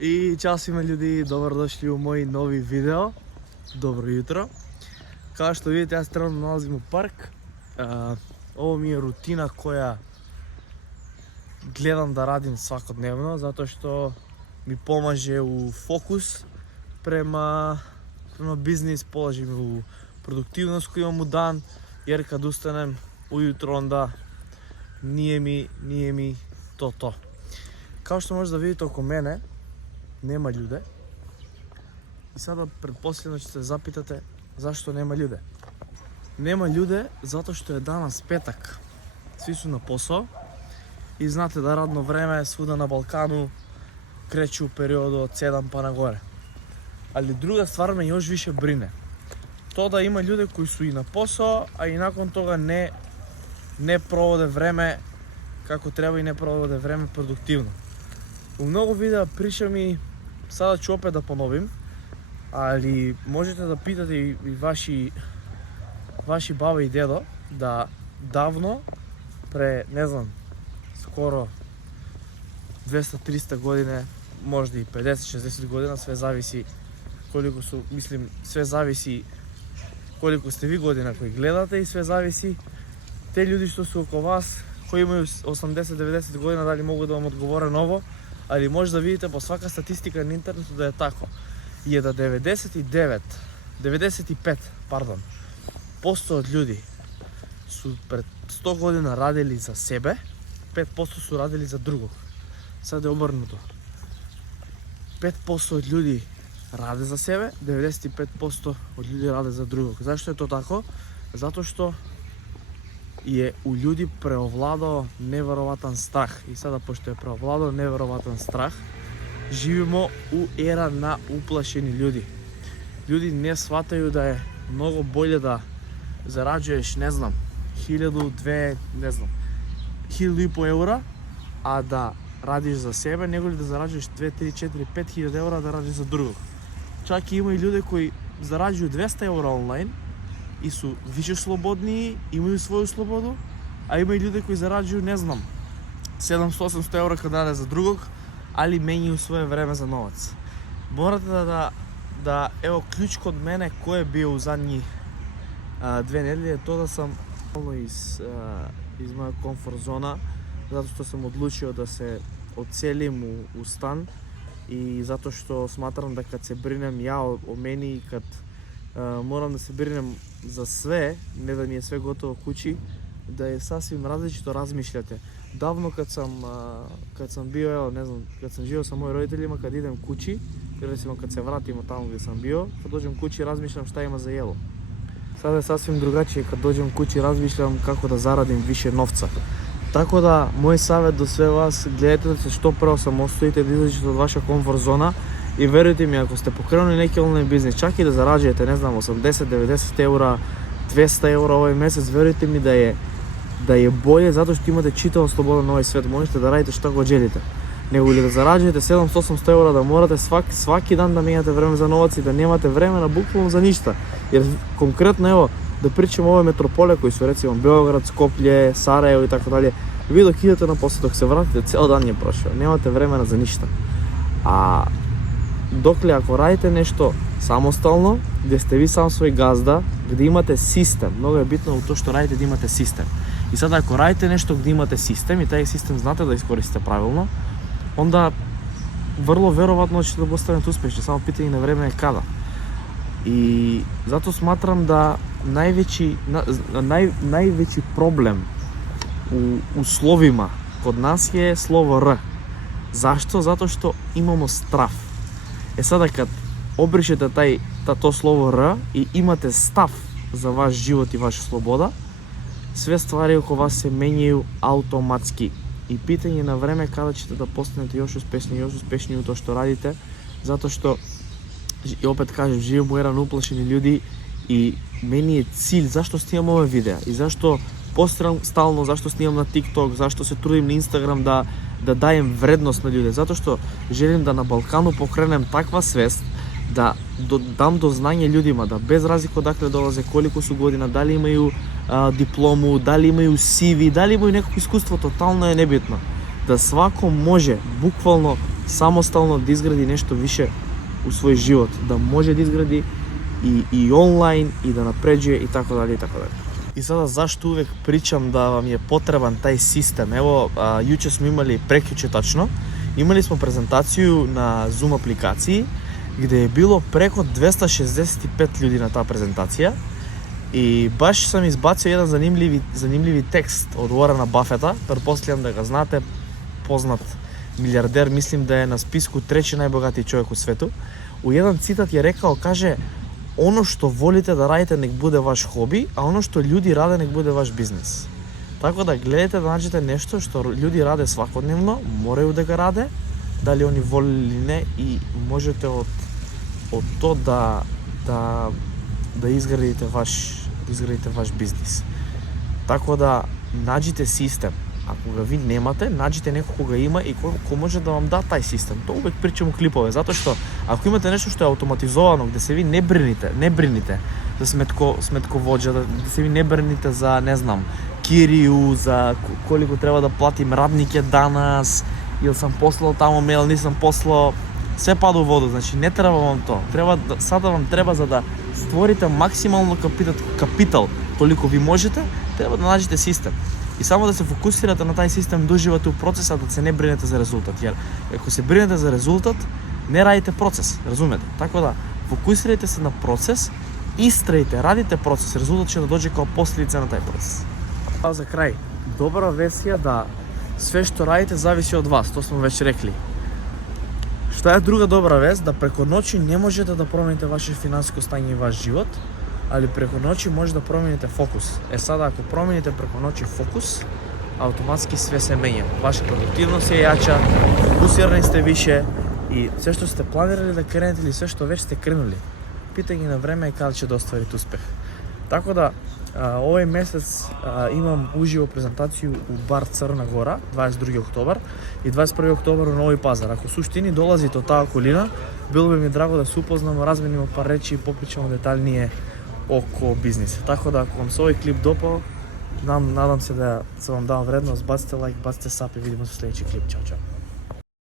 И чао свима ljudi, добродошли у мој нови видео. Добро јутро. Како што видите, јас тренутно налазим у парк. Ово ми е рутина која гледам да радим свакодневно, затоа што ми помаже у фокус према бизнис, положи ми у продуктивност која имам у дан, јер кад устанем ујутро онда nije mi to. Како што може да видите око мене, нема људе. И сада предпоследно ќе се запитате зашто нема људе. Нема људе затоа што е данас петак. Сви су на посо и знате да радно време свуда на Балкану крече у периоду од 7 па нагоре. Али друга ствар ме још више брине. Тоа да има људе кои су и на посо, а и након тога не проводе време како треба и не проводе време продуктивно. У многу видеа пришам и сада ќе опет да поновим, али можете да питате и ваши баба и дедо да давно, не знам, скоро 200-300 години, можда и 50-60 година, све зависи колико сте ви година кои гледате и све зависи те луѓе што се околу вас, кои имају 80-90 година, дали могу да вам одговоре ново, али може да видите по свака статистика на интернету да е тако. И е да 95% од луѓе су пред 100 година радели за себе, 5% су радели за другог. Сад е обрнуто. 5% од луѓе раде за себе, 95% од луѓе раде за другог. Зашто е то тако? Затоа што е у луѓе преовладao невероватен страх. И сада, пошто е преовладao невероватен страх, живеемо у ера на уплашени луѓе. Луѓе не сватају да е многу боле да зараđujеш, не знам, 1.500 евра, а да радиш за себе, него ли да зараđuješ 2, 3, 4, 5.000 евра да радиш за другог. Чак и има и луѓе кои зараđuju 200 евра онлайн и су више слободни, имају своју слободу, а има и луѓе кои зараđuju, не знам, 700-800 евра кога даде за другог, али мењају своје време за новац. Морате да ево клjuč код мене кој е био у задњи 2 недели е тоа да сам из моја комфорт зона, затоа што сам одлучио да се одселим у стан и затоа што сматрам да кад се бринем ја о мене и кад морам да се бринем за све, не да ми е све готово куќи, да е сасвим различито размишљате. Давно кад сам био, ево, не знам, кад сам живео со мои родителима, кад идем куќи, речемо кад се вратиме таму где сам био, кад доđem куќи размишлям шта има за јело. Сада е сасвим другачие, кад доđem куќи размишлям како да зарадим више новца. Тако да, мој савет до све вас, гледате да се што прво самостоите, да излезете од ваша комфорт зона и верујте ми, ако сте покренuli неки онлайн бизнес, чак и да зараđujete, не знам, 80-90 евра, 200 евра овој месец, верујте ми да е боле затоа што имате читаво слобода на овој свет, можете да радите што го желите. Него ли да зараđujete 700-800 евра, да морате сваки дан да менјате време за новац и да немате време на буквално за ништа. Jer конкретно ево да причам овој метрополе кои се рецимо Белоград, Скопје, Сараево и така дале. Ви док идете на посла, док се вратите, цел дан е прошao, немате време за ништа. А докле ако радите нешто самостално, где сте ви сам свој газда, где имате систем, многу е битно тоа што радите да имате систем. И сада ако радите нешто где имате систем и тај систем знаете да искористите правилно, онда врло веројатно ќе да постанете успешни, само питање на време е када. И затоа сматрам да највеќи проблем у условима код нас е слово Р. Зашто? Затоа што имамо страф. Е сада кад обришете то слово Р и имате став за ваш живот и ваша слобода, све ствари околу вас се менјају автоматски. И питање на време када ćete да постанете још успешни у тоа што радите, затоа што и опет кажем, живеем у ера на уплашени луѓе и мени е цилј зашто снимам овој видеа и зашто постирам стално, зашто снимам на TikTok, зашто се трудим на Instagram да даjem вредност на луѓе, затоа што желим да на Балкану покренем таква свест, да дам до знање луѓима, да без разлика одакле долазе, колику су година, дали имају диплому, дали имају CV, дали имају некакво искуство, тотално е небитно. Да свако може, буквално самостално да изгради нешто више у свој живот, да може да изгради и онлайн и да напреđuje и така дали и така дали. И сега зашто увек причам да вам е потребан тај систем? Ево, јуче сме имали, прекјуче точно, имали сме презентацију на Zoom апликации, где е било преко 265 луѓе на таа презентација. И баш сам избацил еден занимливи текст од Уорена Бафета, претпоставljam да го знаете, познат милиардер, мислим да е на списку трети најбогати човек у свету. У еден цитат ја рекал, каже: "Оно што волите да радите нек буде ваш хоби, а оно што луѓе раде нек буде ваш бизнес." Така да гледате да наđете нешто што луѓе раде свакодневно, морају да го раде, дали они воли или не, и можете од то да изградите ваш бизнес. Така да наđите систем. Ако го ви немате, наđите некој кога има и кој може да вам да тај систем. Тоа увек причам у клипове, затоа што ако имате нешто што е автоматизовано, где се ви не брините за сметковоđа, да се ви не брините за, не знам, кирiju, за колико треба да платим раднике данас, или сам послал тамо мейл, нисам послал, се пада у воду, значи не треба вам тоа. Сада вам треба за да створите максимално капитал, колико ви можете, треба да наđете систем. И само да се фокусирате на тај систем, доживате у процесот, да се не бринете за резултат. Јер ако се бринете за резултат, не радите процес, разумете? Така да фокусирайте се на процес, истраите, радите процес, резултат ќе да доđe као последица на тај процес. А за крај, добра весија да све што радите зависи од вас, тоа сме веќе рекли. Што е друга добра вест? Да преку ноќи не можете да промените ваше финансиско стање и ваш живот, али преку ноќи може да промените фокус. Сада ако промените преку ноќи фокус, автоматски све се менја. Ваша продуктивност е јача, фокусирани сте више и се што сте планирали да кренете или се што веќе сте кренули, питање на време е каде ќе да остварите успех. Така да овој месец имам уживо презентацију у бар Црна Гора, 22 октобар и 21 октобар у Нови Пазар. Ако суштини долазите од таа околина, било би ми драго да се упознамо, разменимо пар речи и попричамо деталније околу бизнис. Така да ако вам се овој клип допал, надам се да се вам дава вредност, баците лайк, баците сап и видимо се во следеќи клип. Чао, чао.